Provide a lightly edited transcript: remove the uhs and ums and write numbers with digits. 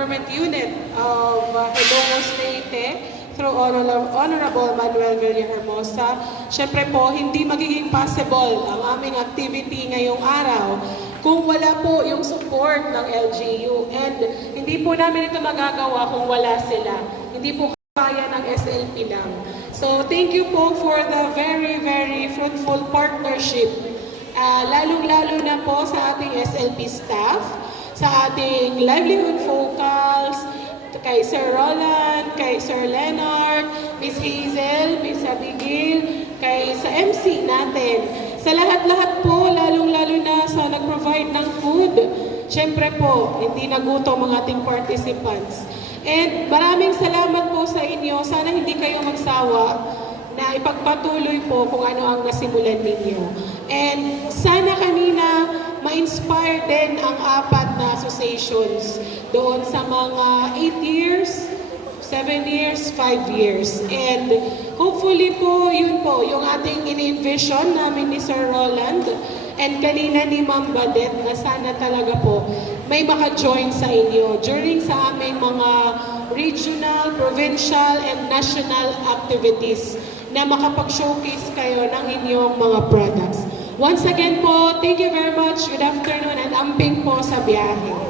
Government Unit of Ilocos State through Honorable Manuel Villahermosa. Siyempre po, hindi magiging possible ang aming activity ngayong araw kung wala po yung support ng LGU. And hindi po namin ito magagawa kung wala sila. Hindi po kaya ng SLP lang. So thank you po for the very, very fruitful partnership. Lalong-lalo na po sa ating SLP staff, sa ating livelihood focals, kay Sir Roland, kay Sir Leonard, Miss Hazel, Miss Abigail, kay sa MC natin. Sa lahat-lahat po, lalong-lalo na sa nag-provide ng food. Siyempre po, hindi nagutom ang ating participants. And maraming salamat po sa inyo. Sana hindi kayo magsawa na ipagpatuloy po kung ano ang nasimulan ninyo. And sana kanina ma-inspire din ang 4 na associations doon sa mga 8 years, 7 years, 5 years. And hopefully po, yun po, yung ating in-envision namin ni Sir Roland and kanina ni Ma'am Badet na sana talaga po may maka-join sa inyo during sa aming mga regional, provincial, and national activities na makapag-showcase kayo ng inyong mga products. Once again po, thank you very much. Good afternoon and amping po sa biyahe.